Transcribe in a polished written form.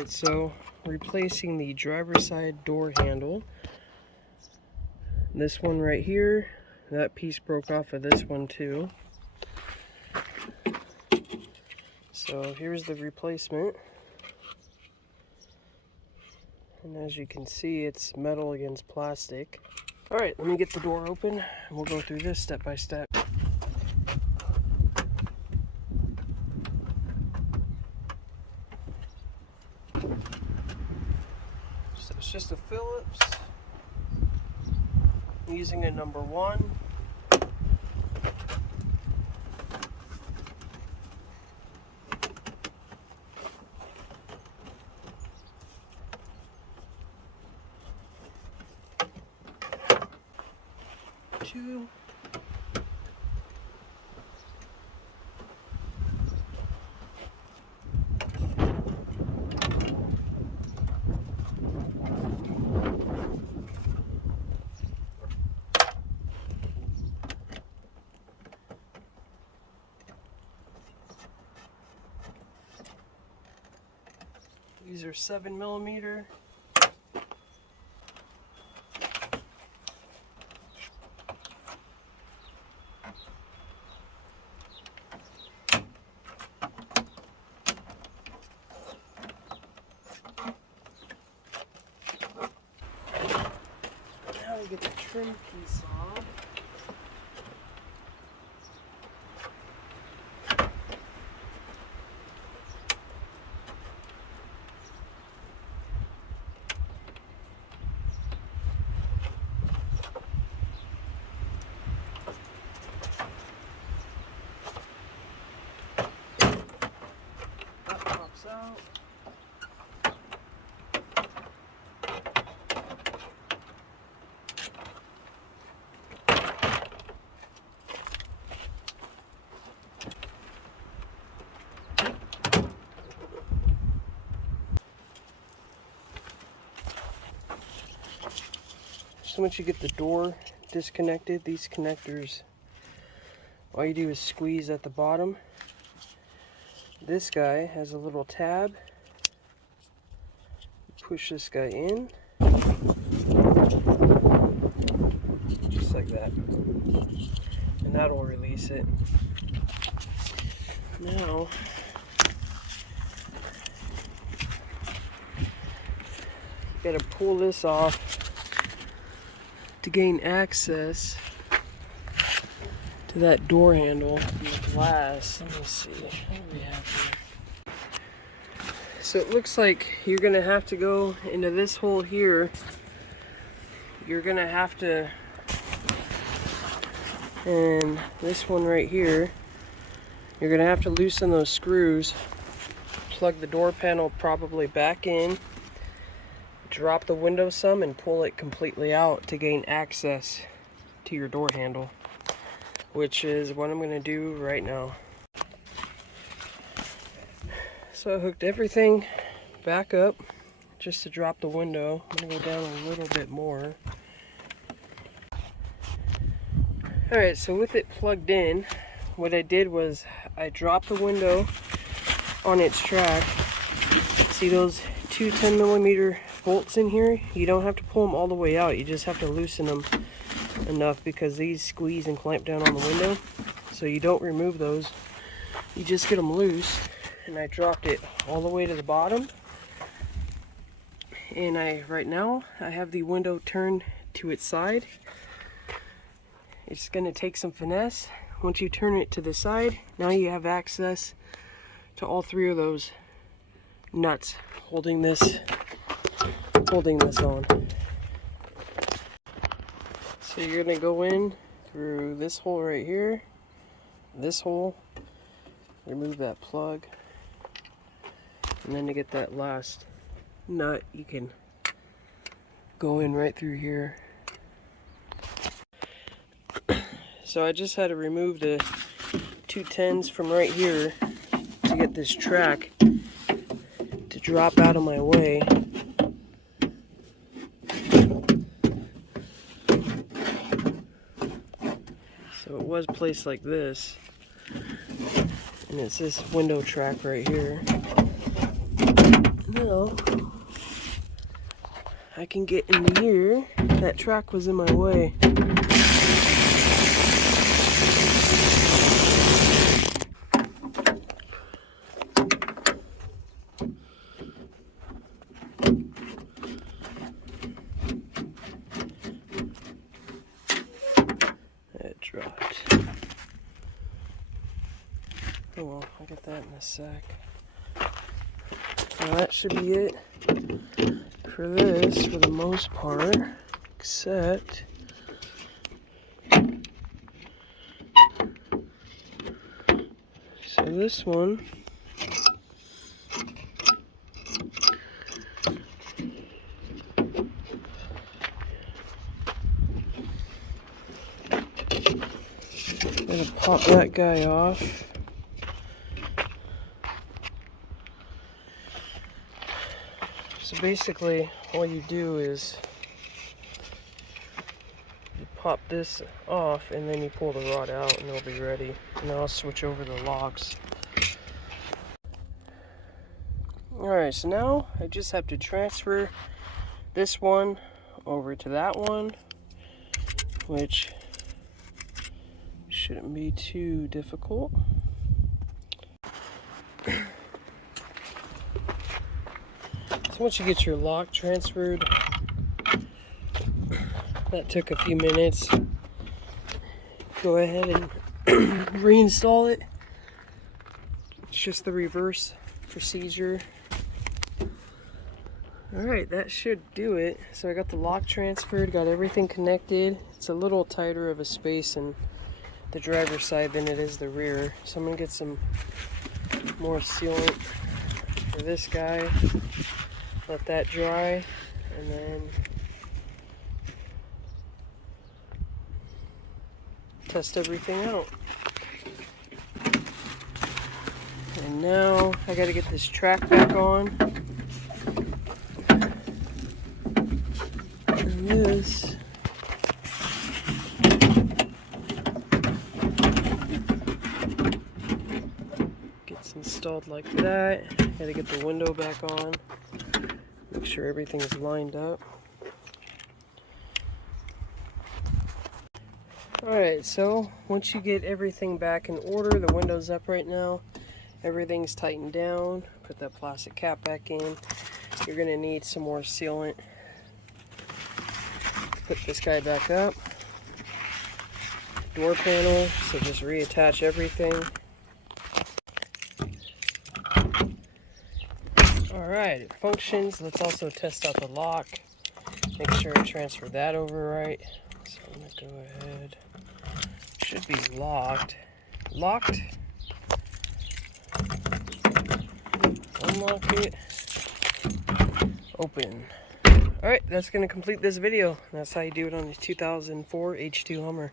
Alright, so replacing the driver's side door handle. This one right here, that piece broke off of this one too. So here's the replacement. And as you can see, it's metal against plastic. Alright, let me get the door open and we'll go through this step by step. So it's just a Phillips. I'm using a number 1. Two. These are 7mm. Now we get the trim piece off. That pops out. So once you get the door disconnected, these connectors, all you do is squeeze at the bottom. This guy has a little tab. Push this guy in, just like that, and that'll release it. Now, you gotta pull this off to gain access to that door handle and the glass. Let me see, what do we have here? So it looks like you're gonna have to go into this hole here. You're gonna have to, and this one right here, you're gonna have to loosen those screws, plug the door panel probably back in, drop the window some and pull it completely out to gain access to your door handle, which is what I'm going to do right now. So I hooked everything back up just to drop the window. I'm going to go down a little bit more. Alright, so with it plugged in, what I did was I dropped the window on its track. See those two 10mm bolts in here? You don't have to pull them all the way out, you just have to loosen them enough because these squeeze and clamp down on the window. So you don't remove those, you just get them loose. And I dropped it all the way to the bottom. And right now I have the window turned to its side. It's going to take some finesse. Once you turn it to the side, now you have access to all 3 of those nuts holding this on. So you're gonna go in through this hole right here, this hole, remove that plug, and then to get that last nut, you can go in right through here. So I just had to remove the 2 10s from right here to get this track to drop out of my way. So it was placed like this, and it's this window track right here. Now I can get into here. That track was in my way. That dropped. Oh well, I'll get that in a sec. Now that should be it for this for the most part, except so this one I'm gonna pop that guy off. So basically all you do is you pop this off and then you pull the rod out and it'll be ready. And then I'll switch over the locks. Alright, so now I just have to transfer this one over to that one, which shouldn't be too difficult. So once you get your lock transferred, that took a few minutes. Go ahead and reinstall it. It's just the reverse procedure. Alright, that should do it. So I got the lock transferred, got everything connected. It's a little tighter of a space in the driver's side than it is the rear. So I'm going to get some more sealant for this guy. Let that dry, and then test everything out. And now I got to get this track back on. And this gets installed like that. Got to get the window back on. Make sure everything is lined up. Alright, so once you get everything back in order, the window's up right now, everything's tightened down, put that plastic cap back in. You're going to need some more sealant. Put this guy back up. Door panel, so just reattach everything. Alright, it functions. Let's also test out the lock. Make sure I transfer that over right. So I'm going to go ahead. Should be locked. Locked. Unlock it. Open. Alright, that's going to complete this video. That's how you do it on the 2004 H2 Hummer.